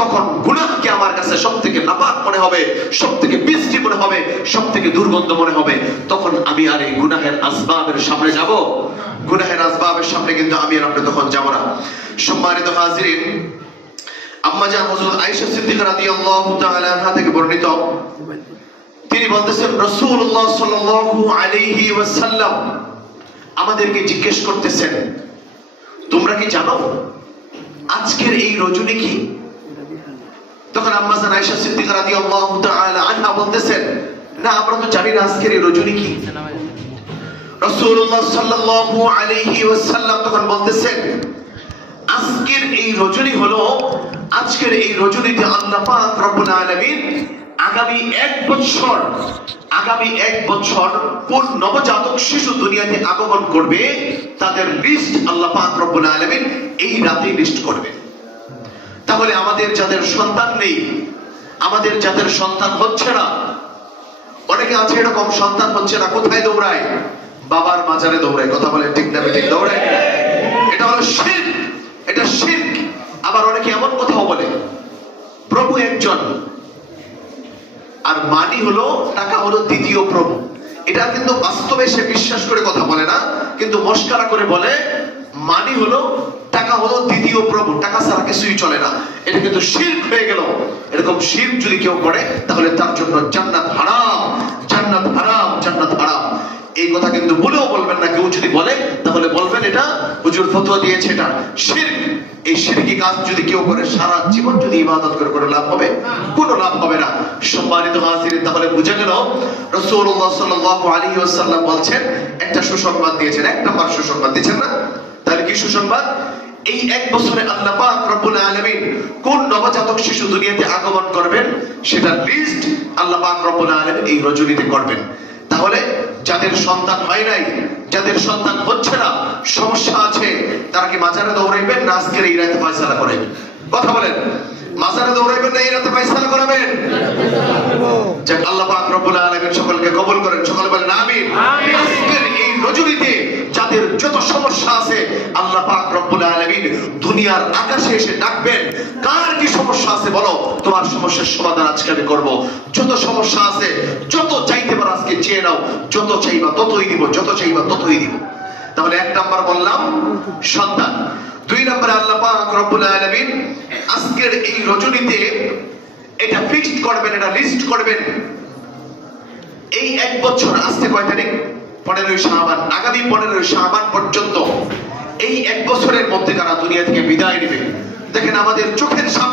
তখন গুনাহকে আমার কাছে সবথেকে নাপাক মনে হবে, সবথেকে বিশ্রী মনে হবে, সবথেকে দুর্গন্ধ মনে হবে। তখন আমি আর এই গুনাহের আসবাবের সামনে যাব? গুনাহের আসবাবের সামনে কিন্তু আমি আর আপনি তখন যাব না। সম্মানিত হাজিরিন, আম্মা জান হযরত আয়েশা সিদ্দিকা রাদিয়াল্লাহু তাআলা আনহা থেকে বর্ণিত, তিনি বলতেছেন রাসূলুল্লাহ সাল্লাল্লাহু আলাইহি ওয়াসাল্লাম আমাদেরকে জিজ্ঞেস করতেছেন, তোমরা কি জানো আজকের এই রজনী কি? তখন আম্মা জান আয়েশা সিদ্দিকা রাদিয়াল্লাহু তাআলা আনহা বলতেছেন, না, আমরা তো জানি না আজকের এই রজনী কি। রাসূলুল্লাহ সাল্লাল্লাহু আলাইহি ওয়াসাল্লাম তখন বলতেছেন, আজকের এই রজনী হলো, আজকের এই রজনীতে আল্লাহ পাক রব্বুল আলামিন আগামী এক বছর কোন নবজাতক শিশু দুনিয়াতে আগমন করবে তাদের লিস্ট আল্লাহ পাক রব্বুল আলামিন এই রাতে লিস্ট করবে। তাহলে আমাদের যাদের সন্তান নেই, আমাদের যাদের সন্তান হচ্ছে না, অনেকে আছে এরকম সন্তান হচ্ছে না, কোথায় দৌড়ায়? বাবার মাজারে দৌড়ায়। কথা বলে ঠিক না ঠিক? দৌড়ায়। এটা হলো শিরক, এটা শিরক। আবার অনেকে এমন কথাও বলে, প্রভু একজন আর মানি হলো, টাকা হলো দ্বিতীয় প্রভু। এটা কিন্তু বাস্তবে সে বিশ্বাস করে কথা বলে না, কিন্তু মস্কারা করে বলে মানি হলো, টাকা হলো দ্বিতীয় প্রভু, টাকা ছাড়া কিছুই চলে না। এটা কিন্তু শিরক হয়ে গেল। এরকম শিরক যদি কেউ করে তাহলে তার জন্য জান্নাত হারাম, জান্নাত হারাম, জান্নাত হারাম। এই কথা কিন্তু বলেও বলবেন না। কেউ যদি বলে তাহলে বলবেন এটা হুজুর ফতোয়া দিয়েছে, এটা শিরক। এই শিরকি কাজ যদি কেউ করে সারা জীবন যদি ইবাদত করে কোনো লাভ হবে? কোনো লাভ হবে না। সম্মানিত হাজিরিন, তাহলে বুঝে গেল রাসূলুল্লাহ সাল্লাল্লাহু আলাইহি ওয়াসাল্লাম বলছেন, একটা সুসংবাদ দিয়েছেন, এক নাম্বার সুসংবাদ দিয়েছেন না? তাহলে কি সুসংবাদ? এই এক বছরে আল্লাহ পাক রব্বুল আলামিন কোন নবজাতক শিশু দুনিয়াতে আগমন করবেন সেটা লিস্ট আল্লাহ পাক রব্বুল আলামিন এই রজনীতে করবেন। তাহলে যাদের সন্তান হয় নাই, যাদের সন্তান হচ্ছে না, সমস্যা আছে, তারা কি মাজারে দৌড়াইবেন না আজকের এই রাতে ফয়সালা করাইবেন? কথা বলেন, মাজারে দৌড়াইবেন না এই রাতে ফয়সালা করাবেন? যাক, আল্লাহ পাক রব্বুল আলামিন সকলকে কবুল করেন। সকলে বলেন আমিন। আজকের এই রজনীতে যাদের যত সমস্যা আছে আল্লাহ পাক রব্বুল আলামিন দুনিয়ার আকাশে এসে ডাকবেন, কার কি সমস্যা আছে বলো, তোমার সমস্যার সমাধান আজকে আমি করব। যত সমস্যা আছে, যত চাইতে পারো আজকে চেয়ে নাও, যত চাইবা ততই দিব, যত চাইবা ততই দিব। তাহলে এক নাম্বার বললাম সন্তান। দুই নম্বরে আল্লাহ পাক রব্বুল আলামিন আজকের এই রজনীতে এটা ফিক্সড করবেন, এটা লিস্ট করবেন। এই এক বছর, আজকে কয় তারিখ? 15ই শাবান। আগামী 15ই শাবান পর্যন্ত এই এক বছরের মধ্যে তারা দুনিয়া থেকে বিদায় নেবে। দেখেন আমাদের চোখের সামনে